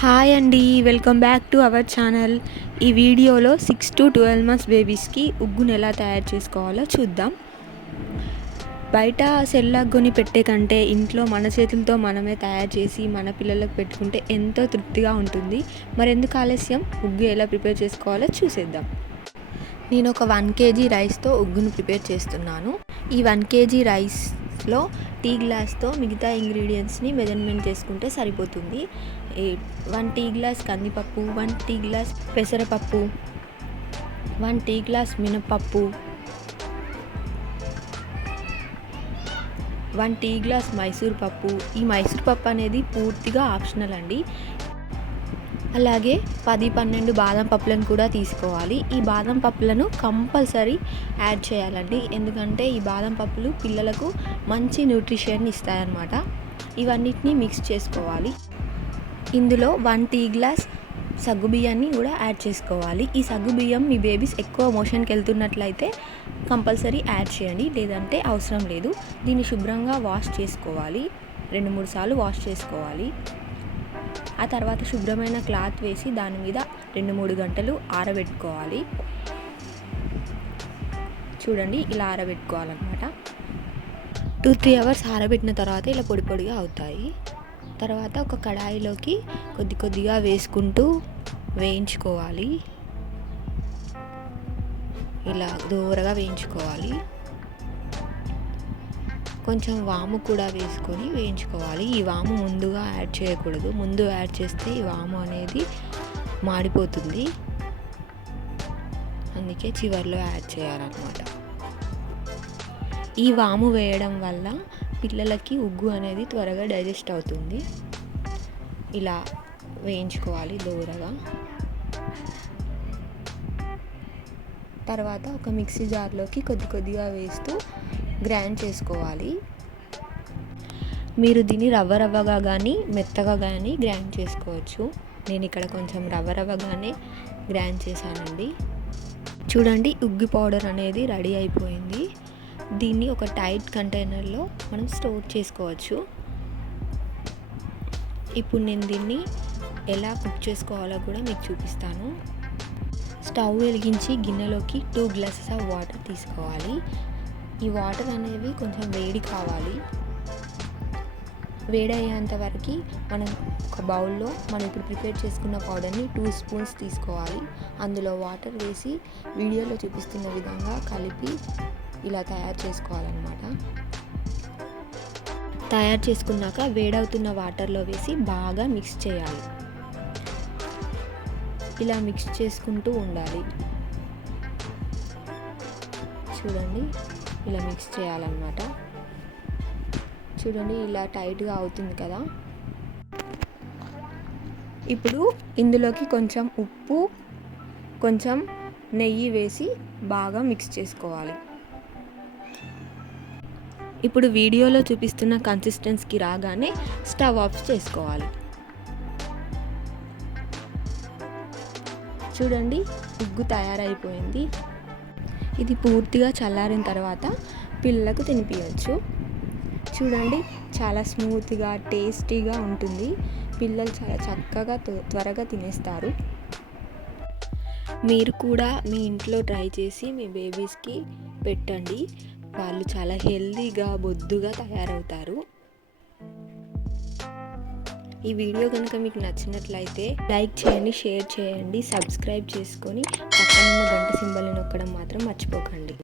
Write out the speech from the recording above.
Hi అండి, welcome back to our channel. ఈ వీడియోలో 6 to 12 months బేబీస్కి ఉగ్గును ఎలా తయారు చేసుకోవాలో చూద్దాం. బయట సెల్లాక్ కొని పెట్టే కంటే ఇంట్లో మన చేతులతో మనమే తయారు చేసి మన పిల్లలకు పెట్టుకుంటే ఎంతో తృప్తిగా ఉంటుంది. మరెందుకు ఆలస్యం, ఉగ్గు ఎలా ప్రిపేర్ చేసుకోవాలో చూసేద్దాం. నేను ఒక 1 kg రైస్తో ఉగ్గును ప్రిపేర్ చేస్తున్నాను. ఈ 1 kg రైస్లో టీ గ్లాస్తో మిగతా ఇంగ్రీడియంట్స్ని మెజర్మెంట్ చేసుకుంటే సరిపోతుంది. 1 టీ గ్లాస్ కందిపప్పు, 1 టీ గ్లాస్ పెసరపప్పు, 1 టీ గ్లాస్ మినపప్పు, 1 టీ గ్లాస్ మైసూర్ పప్పు. ఈ మైసూర్ పప్పు అనేది పూర్తిగా ఆప్షనల్ అండి. అలాగే 10-12 బాదం పప్పులను కూడా తీసుకోవాలి. ఈ బాదం పప్పులను కంపల్సరీ యాడ్ చేయాలండి, ఎందుకంటే ఈ బాదం పప్పులు పిల్లలకు మంచి న్యూట్రిషన్ ఇస్తాయన్నమాట. ఇవన్నిటిని మిక్స్ చేసుకోవాలి. ఇందులో 1 టీ గ్లాస్ సగ్గుబియ్యాన్ని కూడా యాడ్ చేసుకోవాలి. ఈ సగ్గుబియ్యం మీ బేబీస్ ఎక్కువ మోషన్కి వెళ్తున్నట్లయితే కంపల్సరీ యాడ్ చేయండి, లేదంటే అవసరం లేదు. దీన్ని శుభ్రంగా వాష్ చేసుకోవాలి, 2-3 సార్లు వాష్ చేసుకోవాలి. ఆ తర్వాత శుభ్రమైన క్లాత్ వేసి దాని మీద 2-3 గంటలు ఆరబెట్టుకోవాలి. చూడండి, ఇలా ఆరబెట్టుకోవాలన్నమాట. 2-3 అవర్స్ ఆరబెట్టిన తర్వాత ఇలా పొడి పొడిగా అవుతాయి. తర్వాత ఒక కడాయిలోకి కొద్దిగా వేసుకుంటూ వేయించుకోవాలి. ఇలా దూరగా వేయించుకోవాలి. కొంచెం వాము కూడా వేసుకొని వేయించుకోవాలి. ఈ వాము ముందుగా యాడ్ చేయకూడదు, ముందు యాడ్ చేస్తే ఈ వాము అనేది మాడిపోతుంది, అందుకే చివర్లో యాడ్ చేయాలన్నమాట. ఈ వాము వేయడం వల్ల పిల్లలకి ఉగ్గు అనేది త్వరగా డైజెస్ట్ అవుతుంది. ఇలా వేయించుకోవాలి దూరగా. తర్వాత ఒక మిక్సీ జార్లోకి కొద్దిగా వేస్తూ గ్రైండ్ చేసుకోవాలి. మీరు దీన్ని రవ్వగా కానీ మెత్తగా కానీ గ్రైండ్ చేసుకోవచ్చు. నేను ఇక్కడ కొంచెం రవ్వగానే గ్రైండ్ చేశానండి. చూడండి, ఉగ్గు పౌడర్ అనేది రెడీ అయిపోయింది. దీన్ని ఒక టైట్ కంటైనర్లో మనం స్టోర్ చేసుకోవచ్చు. ఇప్పుడు నేను దీన్ని ఎలా కుక్ చేసుకోవాలో కూడా మీకు చూపిస్తాను. స్టవ్ వెలిగించి గిన్నెలోకి 2 గ్లాసెస్ ఆఫ్ వాటర్ తీసుకోవాలి. ఈ వాటర్ అనేవి కొంచెం వేడి కావాలి. వేడయ్యేంత వరకు మనం ఒక బౌల్లో మనం ఇప్పుడు ప్రిపేర్ చేసుకున్న పౌడర్ని 2 స్పూన్స్ తీసుకోవాలి. అందులో వాటర్ వేసి వీడియోలో చూపిస్తున్న విధంగా కలిపి ఇలా తయారు చేసుకోవాలన్నమాట. తయారు చేసుకున్నాక వేడవుతున్న వాటర్లో వేసి బాగా మిక్స్ చేయాలి. ఇలా మిక్స్ చేసుకుంటూ ఉండాలి. చూడండి, ఇలా మిక్స్ చేయాలన్నమాట. చూడండి, ఇలా టైట్గా అవుతుంది కదా. ఇప్పుడు ఇందులోకి కొంచెం ఉప్పు, కొంచెం నెయ్యి వేసి బాగా మిక్స్ చేసుకోవాలి. ఇప్పుడు వీడియోలో చూపిస్తున్న కన్సిస్టెన్సీకి రాగానే స్టవ్ ఆఫ్ చేసుకోవాలి. చూడండి, ఉగ్గు తయారైపోయింది. ఇది పూర్తిగా చల్లారిన తర్వాత పిల్లలకు తినిపించవచ్చు. చూడండి, చాలా స్మూత్గా టేస్టీగా ఉంటుంది. పిల్లలు చాలా చక్కగా త్వరగా తినేస్తారు. మీరు కూడా మీ ఇంట్లో ట్రై చేసి మీ బేబీస్కి పెట్టండి. వాళ్ళు చాలా హెల్తీగా బొద్దుగా తయారవుతారు. ఈ వీడియో కనుక మీకు నచ్చినట్లయితే లైక్ చేయండి, షేర్ చేయండి, సబ్స్క్రైబ్ చేసుకొని పక్కన ఉన్న గంట సింబల్ని నొక్కడం మాత్రం మర్చిపోకండి.